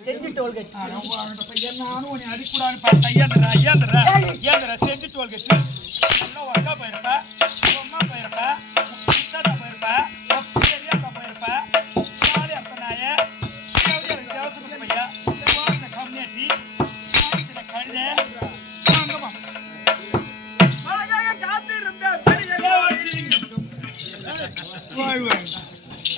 செஞ்சு டோல்கேட் நானும் உன்னை அடிக்கூடாது பார்த்தா ஏந்திர செஞ்சு டோல்கேட் நல்லா ஒர்க்கா போயிருப்ப அம்மா போயிருப்ப சித்தாத்தா போயிருப்ப ஏரியாக்கா போயிருப்ப சாரி அப்ப நாய தேவசம் பையா கம்யூனிட்டி கழுத வாங்கம்மா காத்திருந்த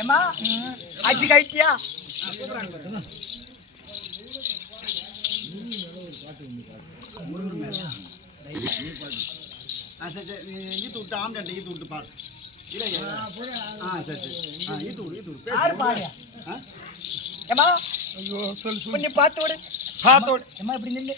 ஏமா ஆச்சு கைட்டியா ஈத்து விட்டு ஆம்லெட் ஈத்து விட்டு பாரு சரி ஏமா ஐயோ சொல்லு கொஞ்சம் பார்த்து விடு ஏமா இப்படி நில்லு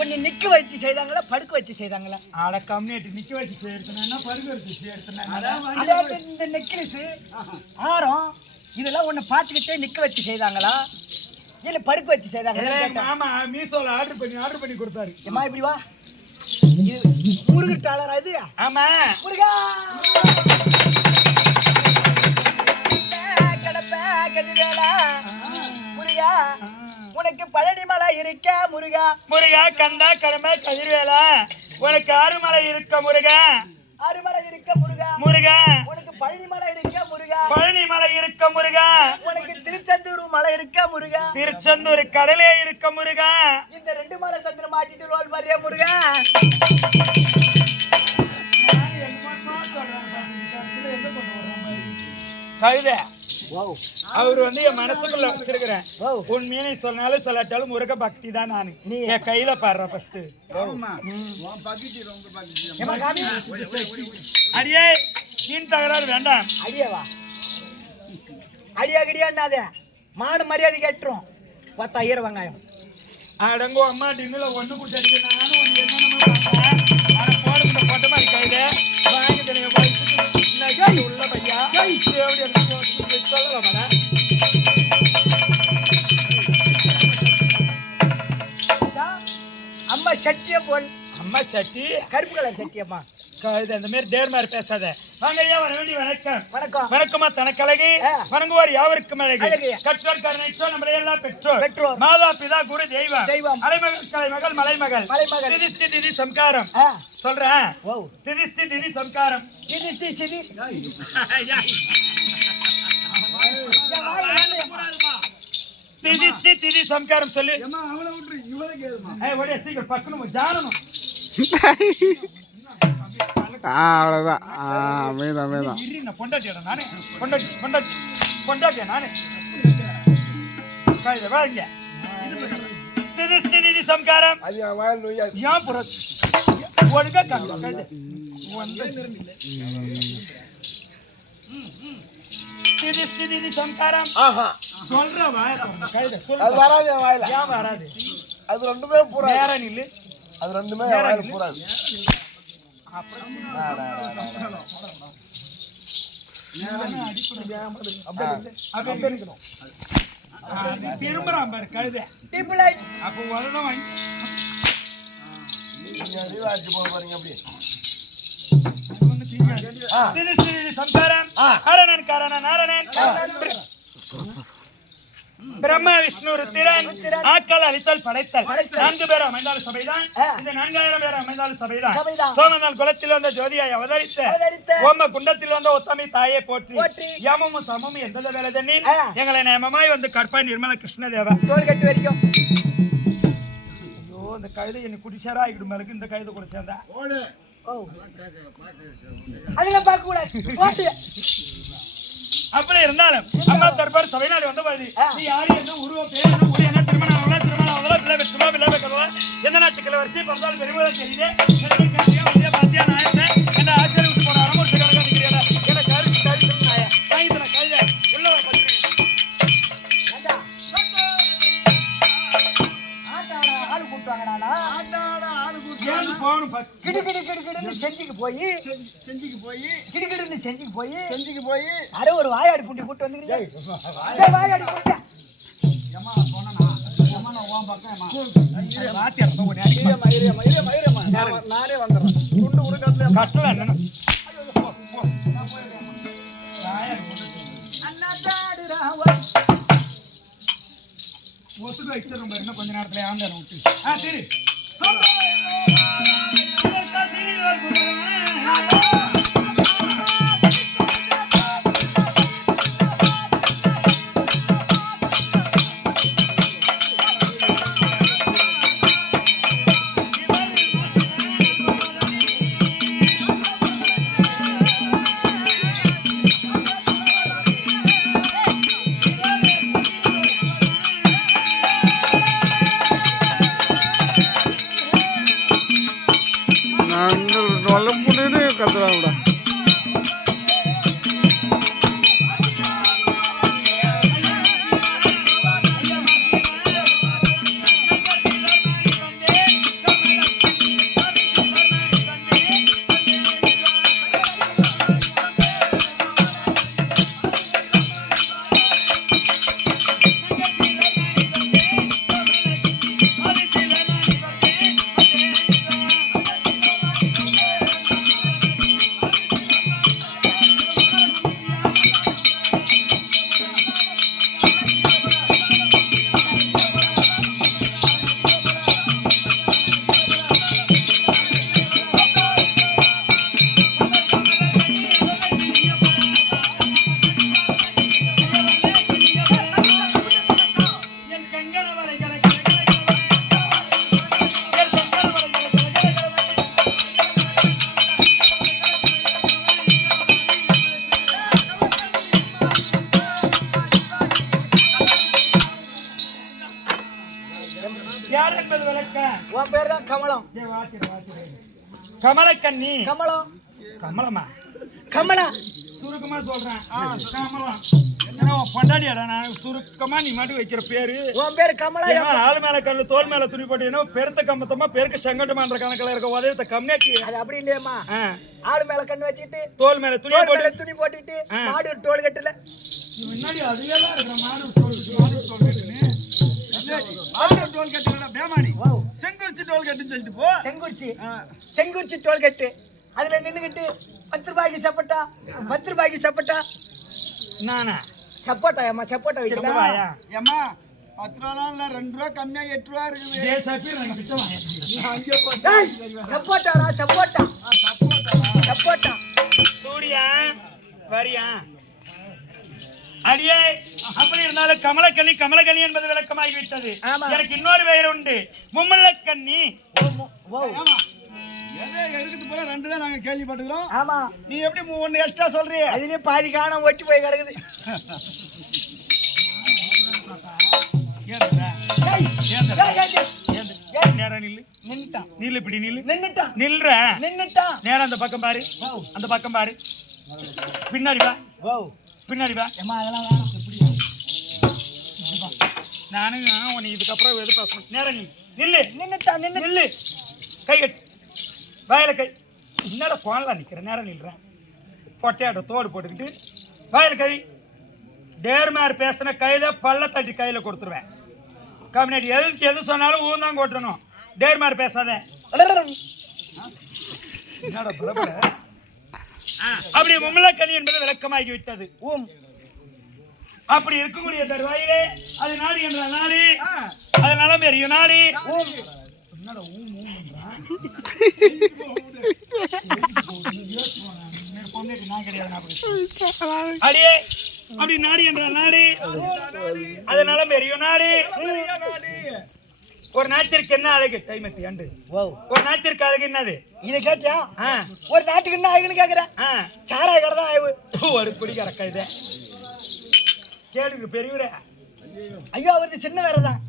உன்னை நிக்க வச்சு செய்தாங்களா படுக்க வச்சு செய்தாங்களா? ஆளை கம்யூனிட்டி நிக்க வச்சு சேர்த்தனா பருகு வச்சு சேர்த்தனா இந்த நெக்லஸ் ஆரம் இதெல்லாம் உன்னை பார்த்துக்கிட்டே நிக்க வச்சு செய்தாங்களா இல்ல படுக்க வச்சு செய்தாங்களா? ஆமா மீசோல ஆர்டர் பண்ணி கொடுத்தாரு. ஏமா இப்படி வா, முருகர் டாலரா இது? ஆமா முருகா கடப்ப கதிரேலா முருகா உனக்கு பழனி மலை இருக்க முருகா. முருகா கந்தா கடமை கதிர்வேலா உனக்கு அருமலை இருக்க முருகா. அருமலை இருக்க முருகா. முருகா உனக்கு பழனி மலை இருக்க முருகா. பழனி மலை இருக்க முருகா. உனக்கு திருச்செந்தூர் மலை இருக்க முருகா. திருச்செந்தூர் கடலே இருக்க முருகா. இந்த ரெண்டு மலை சந்திர மாட்டிட்டு ரோல் மாதிரியா முருகா. கழுத அவர் என் மனசுக்குள்ள வச்சிருக்கிறேன். உண்மையை சொன்னாலும் சொல்லாட்டாலும் முருக பக்தி தான். நான் நீ என் கையில பாடுற ஃபர்ஸ்ட் அடியே கீழ் தகராறு வேண்டாம். அடியவா அடியா கிடையாண்டாதே மாடு மரியாதை கேட்டுரும் 10,000 வெங்காயம் அடங்கோ அம்மா டின்னுல ஒண்ணு கூட்டி அடிக்க நானும் ஒன்று என்னென்னமோ பார்த்தேன். ஆனா போடுகிற போட்ட மாதிரி கையில வாங்கி தெரிய உள்ள பையா எப்படி சொல்லலாம். அம்மா சட்டிய போல் அம்மா சட்டி கருப்பு கலர் சட்டியம்மா அந்த மாதிரி தேர் மாதிரி பேசாத. வாங்கய்யா வர வேண்டிய வணக்கம். வணக்கம். வணக்கமா தனக்கழகி வணங்குவார் யாவருக்கும் அழகு. கற்றோர் கருணைச்சோ நம்மளை எல்லாம் பெற்றோர் மாதா பிதா குரு தெய்வம் அலைமகள் கலைமகள் மலைமகள் திதிஸ்தி திதி சம்காரம் சொல்றேன். திதிஸ்தி திதி சம்காரம் திதிஸ்தி சிதி திதிஸ்தி திதி சம்காரம் சொல்லு. சீக்கிரம் பக்கணும் ஜானணும். அவ்வளோதான். அமைதான் பொண்டாட்டியா நானே பொண்டாட்டியா நானே வாங்க. திதிஸ்தி திதி சம்காரம் ஏன் புற ஒழுங்கா காமிக்க திதிஸ்தி திதி சம்காரம் சொல்ற வராது வராது. அது ரெண்டுமே பூரா நேரம் இல்லு. அது ரெண்டுமே பூராது. திரும்புறான் பாரு கழுத. அப்ப உடனே வாங்கி சம்சாரம் ஹரணன் காரணன் நாரணன் பிரம்மா விஷ்ணு ருத்திரன் ஆக்கள் அழித்தல் படைத்தல் 4 பேர் அமைந்தாலும் சபைதான். இந்த 4000 பேர் அமைந்தாலும் சபைதான். சோமனால் குலத்தில் வந்த ஜோதியாய் அவதரித்த ஓம குண்டத்தில் வந்த உத்தமி தாயை போற்றி யமமும் சமமும் எந்த வேலை தண்ணி எங்களை நேமமாய் வந்து கற்பாய் நிர்மல கிருஷ்ணதேவா தோல் கட்டு வரைக்கும். ஐயோ இந்த கழுதை என்ன குடிசாரா ஆகிடும் மேலுக்கு இந்த கழுதை கூட சேர்ந்தா அதெல்லாம் பார்க்க கூடாது. அப்படி இருந்தாலும் அம்மா தர்பார் சபைநாடு வந்த பாதி நீ யாரு என்ன உருவம் பேர் என்ன ஊர் என்ன திருமணம் பிள்ளை பெற்றுமா பிள்ளை பெற்றவா எந்த நாட்டுக்கிழ வரிசை பிறந்தாலும் பெருமையா தெரியுது. பாத்தியா நாயத்தை என்ன ஆசிரியர் விட்டு போன அரமூர் கணக்காக நிற்கிறேன். என்ன கருத்து நாய வாங்கி தர கழுத உள்ளவா ஆளு கூப்பிட்டாங்கடா. போகணும் கிடுகிடுன்னு செஞ்சுக்கு போய் கிடுகிடுன்னு செஞ்சுக்கு போய் அரை ஒரு வாயாடி புண்டி கூட்டு வந்துக்கிறீங்க. வாயாடி புண்டி வாத்தியார் நானே வந்துடுறேன் துண்டு கூட கட்டல கட்டல என்னன்னு ஒத்துக்கு வச்சிருக்கோம் பாருங்க கொஞ்ச நேரத்துல ஆண்டான விட்டு சரி நல்ல முடியுது கத்துறான் கூட யார் என்பது விளக்க உன் பேர் தான் கமலம். கமலக்கண்ணி கமலம் கமலமா கமலா சுருக்கமா சொல்றேன் கமலம் ஏன்னா பொண்டாடியாடா நான் சுருக்கமா நீ மட்டும் வைக்கிற பேரு உன் பேர் கமலா. ஆளு மேல கல்லு தோல் மேல துணி போட்டு என்ன பெருத்த கம்பத்தமா பெருக்கு செங்கட்டமான்ற கணக்குல இருக்க உதயத்தை கம்மியாக்கி அது அப்படி இல்லையம்மா. ஆடு மேல கண்ணு வச்சுக்கிட்டு தோல் மேல துணி போட்டு துணி போட்டுட்டு மாடு ஒரு டோல் கட்டல முன்னாடி அதுலலாம் இருக்கிற மாடு டோல் கட்டுன்னு டோல் கட்டு பேமானி செங்குறிச்சி டோல் கட்டுன்னு சொல்லிட்டு போ. செங்குறிச்சி டோல் கட்டு அதுல நின்னுகிட்டு 10 ரூபாய்க்கு சப்போட்டா 10 ரூபாய்க்கு சப்போட்டா நானா சப்போட்டா ஏமா சப்போட்டா வைக்கலாம். ஏம்மா 10 ரூபா இல்ல 2 ரூபா கம்மியா 8 ரூபா இருக்குது. சப்போட்டாரா சப்போட்டா சப்போட்டா சூர்யா வரியா அடியே அப்படி இருந்தாலும் கமலக்கண்ணி என்பது விளக்கமாகி விட்டது. எனக்கு இன்னொரு பெயர் உண்டு மும்மலக்கண்ணி. எடுத்துட்டு போல 2 தான் நாங்க கேள்விப்பட்டுக்கிறோம். ஆமா நீ எப்படி 1 எக்ஸ்ட்ரா சொல்றியே? அதுலயே பாதி காணாம ஒட்டி போய் கிடக்குது. நேரம் அந்த பக்கம் பாரு அந்த பக்கம் பாரு பின்னாடி வா பின்னாடி வா நானும் உனக்கு இதுக்கப்புறம் எது பேசணும் நேரம் நில்லு கை கட்டு வாயில கை என்னடா போனலாம் நிக்கிறேன் நேரம் நில்றேன் பொட்டையாட்ட தோடு போட்டுக்கிட்டு வாயில கை டேர்மார் பேசின கையில பல்ல தட்டி கையில கொடுத்துருவேன். கம்யூனிட்டி எது சொன்னாலும் ஊன் கொட்டணும். டேர்மார் பேசாத அப்படி மும்மலக்கண்ணி என்பது விளக்கமாகி விட்டது. அப்படி இருக்கக்கூடிய தருவாயிலே அது நாடு என்ற நாடு அது நலம் பெரிய நாடு. அடியே அப்படி நாடு என்ற நாடு அது நலம் பெரிய நாடு. ஒரு நாட்டிற்கு என்ன அழகு டைமத்தி அண்டு ஒரு நாட்டிற்கு அழகு என்னது இதை கேட்டியா? ஒரு நாட்டுக்கு என்ன அழகுன்னு கேக்குறேன். சாராய கடை தான் அழகு. ஒரு பிடி கறக்க இது கேளுங்க பெரியவரே. ஐயோ அவருக்கு சின்ன வேற தான்.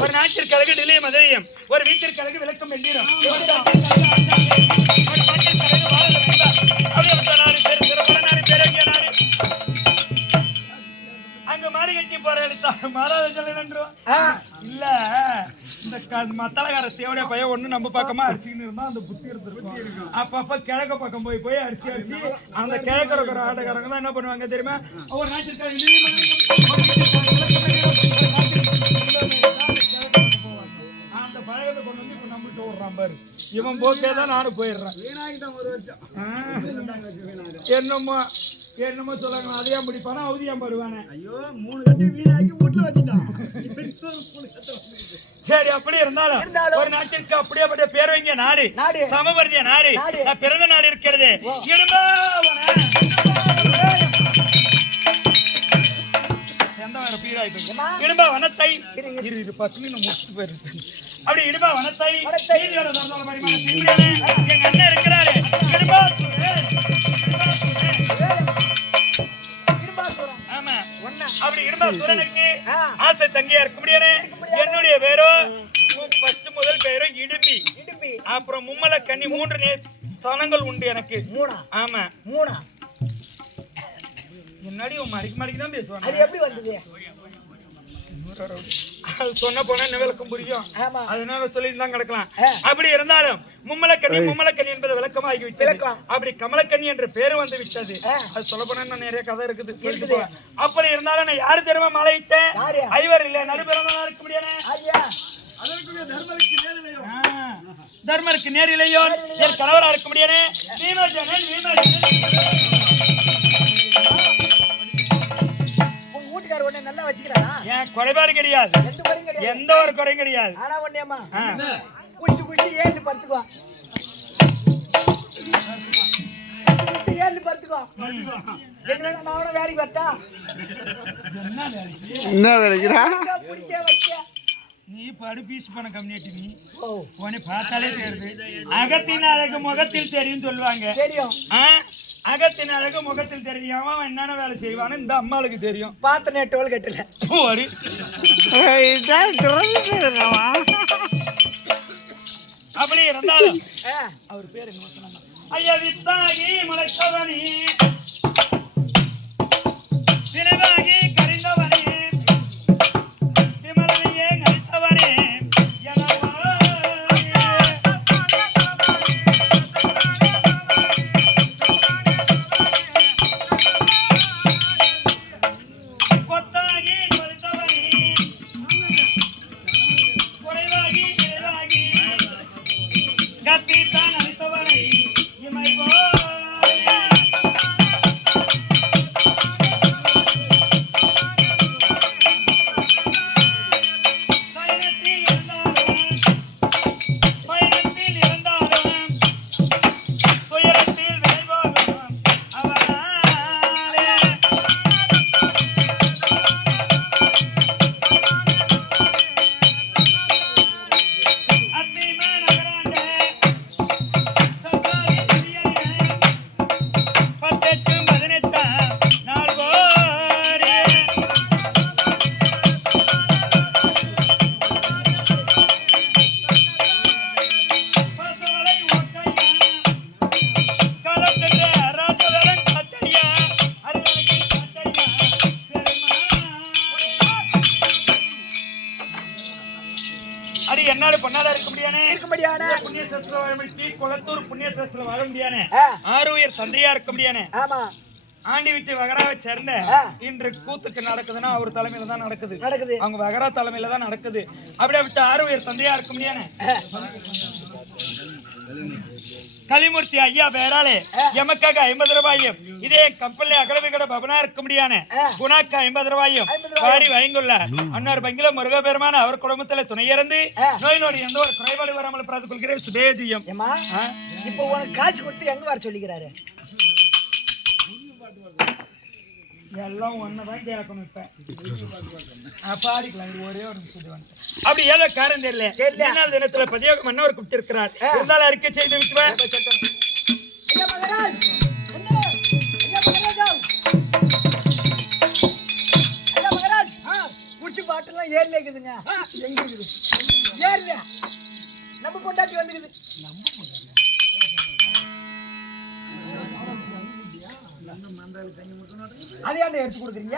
ஒரு நாட்டிற்கு அழகு நிலைய மதுரையம் ஒரு வீட்டிற்கு அழகு விளக்கம் வெள்ளீரம் அங்க மாடு கட்டி போற மாறாத இல்ல இந்த மத்தளகார தேவடைய பையன் ஒண்ணு நம்ம பக்கமா அடிச்சுக்கின்னு இருந்தா அந்த புத்தி இருந்திருக்கும். அப்பப்ப கிழக்க பக்கம் போய் அரிசி அந்த கிழக்க இருக்கிற ஆட்டக்காரங்க தான் என்ன பண்ணுவாங்க தெரியுமா? ஒரு நாட்டிற்காக அந்த பழகத்தை கொண்டு வந்து இப்ப நம்மகிட்ட விடுறான் பாரு. இவன் போக்கே தான் நானும் போயிடுறேன். என்னமோ சொல்லுங்க, அதையா முடிப்பானா அவதியா போடுவானே. ஐயோ 3 கட்டி வீணாக்கி வீட்டுல வச்சுட்டான். சரி, அப்படி இருந்தாலும் ஒரு நாட்டிற்கு அப்படியேப்பட்ட பேரவைங்க நாடு, சமபரிஜ நாடு, பிறந்த நாடு இருக்கிறது. இடும்பா வனத்தை முடிச்சுட்டு போயிருக்கு. அப்படி இடும்பா வனத்தை எங்க அண்ணன் இருக்கிறாரு. ஆமா, அப்படி இடும்பா சூரனுக்கு ஆசை தங்கியா இருக்க முடியாது. என்னுடைய பேரோ ஃபர்ஸ்ட் முதல் பேரோ இடும்பி. அப்புறம் மும்மல கன்னி 3 ஸ்தானங்கள் உண்டு எனக்கு. ஆமா, 3 முன்னாடி மடிக்கு மடிக்கு தான் பேசுவாங்க. அது எப்படி வந்தது? சொன்ன போனா விளக்கம் புரியும், அதனால சொல்லியிருந்தான் கிடக்கலாம். அப்படி இருந்தாலும் மும்மலக்கண்ணி என்பது விளக்கமாகி விட்டது. அப்படி கமலக்கண்ணி என்ற பேரு வந்து விட்டது. அது சொல்ல போனா நிறைய கதை இருக்குது. அப்படி இருந்தாலும் நான் யாரு தெரியுமா மலையிட்டேன்? ஐவர் இல்ல நடுபிறந்தா இருக்க முடியாது. தர்மருக்கு நேரிலையோ என் கணவரா இருக்க முடியாது. வீட்டுக்காரர் ஒண்ணு நல்லா வச்சுக்கிறாரா? ஏன் குறைபாடு கிடையாது, எந்த ஒரு குறையும் கிடையாது. ஆனா ஒண்ணேமா குடிச்சு ஏழு படுத்துக்கோ. நான் வேலைக்கு வரட்டா? என்ன வேலைக்குறா? நீ படு பீஸ் பண்ண கம்யூனிட்டி. நீ உன்னை பார்த்தாலே தெரியுது. அகத்தின் அழகு முகத்தில் தெரியும் சொல்லுவாங்க. தெரியும். அகத்தின் அழகு முகத்தில் தெரியும். அவன் என்னென்ன வேலை செய்வான்னு இந்த அம்மாளுக்கு தெரியும். பார்த்தனே டோல் கட்டல. அப்படி இருந்தாலும் அவர் பேரு என்ன சொன்னாங்க? ஐயா வித்தாகி முளைத்தவனி தினவாகி கரிந்தவனி விமலனையே நடித்தவனே கொத்தாகி கொளித்தவனி குறைவாகி கிளைவாகி கத்தித்தான் அளித்தவனை இமை என்னால பண்ணாத இருக்க முடியானே. புண்ணிய சஸ்திர வரமிட்டி குளத்தூர் புண்ணிய சஸ்திர வர முடியானே. ஆறுயிர் தந்தையா இருக்க முடியானே. ஆண்டி வீட்டு வகராவை சேர்ந்த இன்று கூத்துக்கு நடக்குதுன்னா அவர் தலைமையில தான் நடக்குது. அவங்க வகரா தலைமையில தான் நடக்குது. அப்படியே விட்டு ஆறுயிர் தந்தையா இருக்க முடியானே. கலிமூர்த்தி ஐயா பேராலே எமக்காக 50 ரூபாயும், இதே கம்பெனி அகலவிகட பவனா இருக்க முடியானே குணாக்கு 50 ரூபாயும் வாரி வயங்குள்ள அன்னார் பங்கில முருக பெருமான அவர் குடும்பத்துல துணையிருந்து நோய் நோடி எந்த ஒரு குறைபாடு வராமல் பிரார்த்து கொள்கிறேன். சுபேஜியம். இப்போ உனக்கு காசு கொடுத்து எங்க வர சொல்லிக்கிறாரு? எல்லாம் ஒன்னதான் கேட்கணும். இப்ப பாடிக்கலாம். ஒரே ஒரு நிமிஷம். அப்படி ஏதோ காரணம் தெரியல. 2 தினத்துல பதியோகம் மன்னவர் கூப்பிட்டிருக்கிறார். இருந்தாலும் அறிக்கை செய்து விட்டுவேன். பாட்டுலாம் ஏர்ல இருக்குதுங்க. எங்க இருக்குது? ஏர்ல நம்ம கொண்டாட்டி வந்துக்குது. அதை எடுத்து கொடுக்குறீங்க.